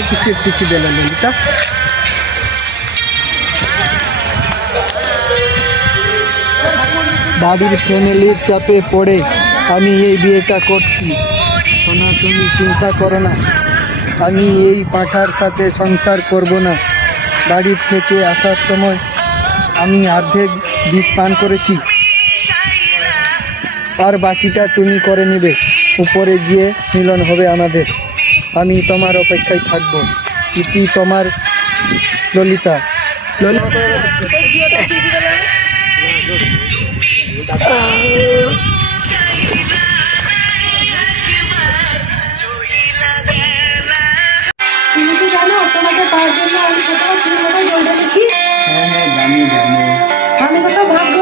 আমাকে কিসের চিঠি দিলে ললিতা? বাড়ির ফ্যামিলির চাপে পড়ে আমি এই বিয়েটা করছি। সোনা, তুমি চিন্তা করো না, আমি এই পাঁঠার সাথে সংসার করব না। বাড়ির থেকে আসার সময় আমি অর্ধেক বিষ পান করেছি, আর বাকিটা তুমি করে নেবে। উপরে গিয়ে মিলন হবে আমাদের। আমি তোমার অপেক্ষায় থাকবো। ইতি তোমার ললিতা। তুমি কি জানো তোমাকে পাওয়ার জন্য আমি কোথাও জল ঢেলেছি? হ্যাঁ হ্যাঁ, জানি জানি। আমি কত ভাগ্য